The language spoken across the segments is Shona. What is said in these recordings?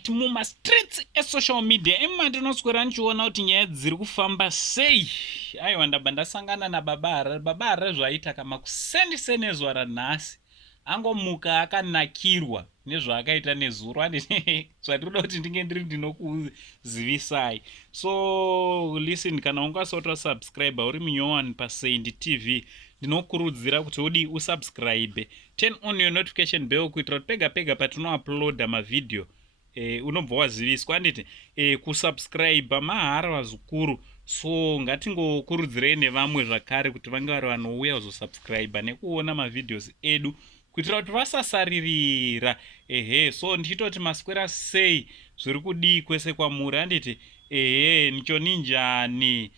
right muma streets esocial media ndinoswera ndichiona kuti nyaya dziri kufamba sei. Aiwa ndabva ndasangana nababa Harare zvaaita kama kusendise nezuva ranhasi angomuka akanakirwa nezvaakaita nezuro zvatinoda kuti ndinge ndiri ndinokuzivisai. So listen, kana ungasauta subscribe uri munyowani paSaint TV ndinokurudzira kuti udi usubscribe, turn on your notification bell kuitira kuti pega pega patinouploada mavideo unobva waziviswa. Anditi kusubscribe mahara vazukuru, so ngatingokurudzirei nevamwe zvakare kuti vange vari vanouya kuzosubscribe nekuona mavideos edu kuitira kuti vasasaririra. So ndichitoti maswera sei, zviri kudii kwese kwamuri. Anditi nichoninjani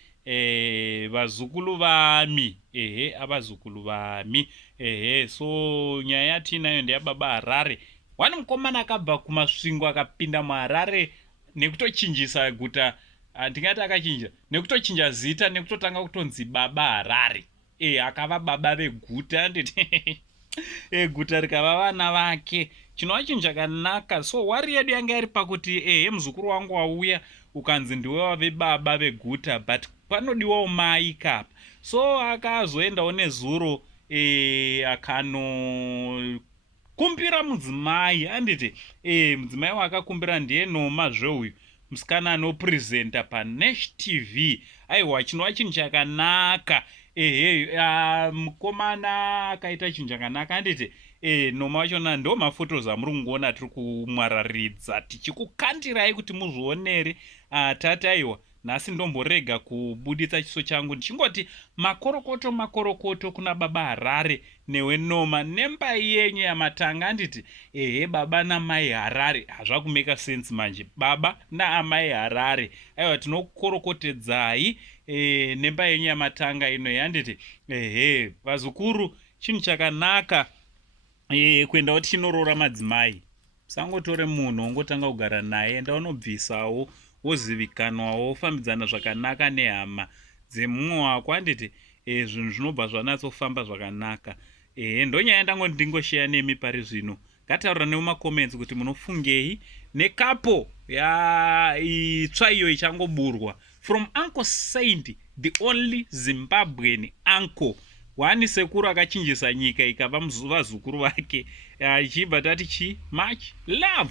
vazukulu vami avazukulu vami. So nyaya yatinayo ndeyababa Harare. Wani mukomana akabva kumasvingo akapinda muHarare nekutochinjisa guta, ndingati akachinja nekutochinja zita nekutotanga kutonzi baba Harare. Akava baba veguta. Anditi guta rikava vana vake, chinova chinhu chakanaka. So wari yedu yanga iri pakuti muzukuru wangu wauya ukanzi ndiwe wave baba veguta, but panodiwawo mai kapa. So akazoendawo nezuro akanokumbira mudzimai. Anditi mudzimai waakakumbira ndiye Noma zveuyu musikana anopresenta paNash TV. Aiwa, chinova chinhu chakanaka. Mukomana akaita chinhu chakanaka. Anditi Noma wachona ndo mafotos amuri kungoona tiri kumwararidza tichikukandirai kuti muzvionere. Tati aiwa, nhasi ndomborega kubuditsa chiso changu ndichingoti makorokoto kuna baba Harare newe Noma nembai yenyu yamatanga. Anditi baba namai Harare hazvakumeka sense manje, baba naamai Harare. Aiwa, tinokorokotedzai nemba yenyu yamatanga ino. Anditi vazukuru, chinhu chakanaka kuenda kuti chinorora madzimai. Musangotore munhu ongotanga kugara naye, enda unobvisawo wozivikanwawo wofambidzana zvakanaka nehama dzemumwe wako. Anditi zvinhu zvinobva zvanatsofamba zvakanaka. Ndonyaya yandangoti ndingosheya nemi pari zvino. Ngataura nemumakoments kuti munofungei nekapo itsva iyo ichangoburwa from Uncle Saint, the only Zimbabwean uncle. Wani sekuru akachinjisa nyika ikava vazukuru vake. Ichibva tati much love.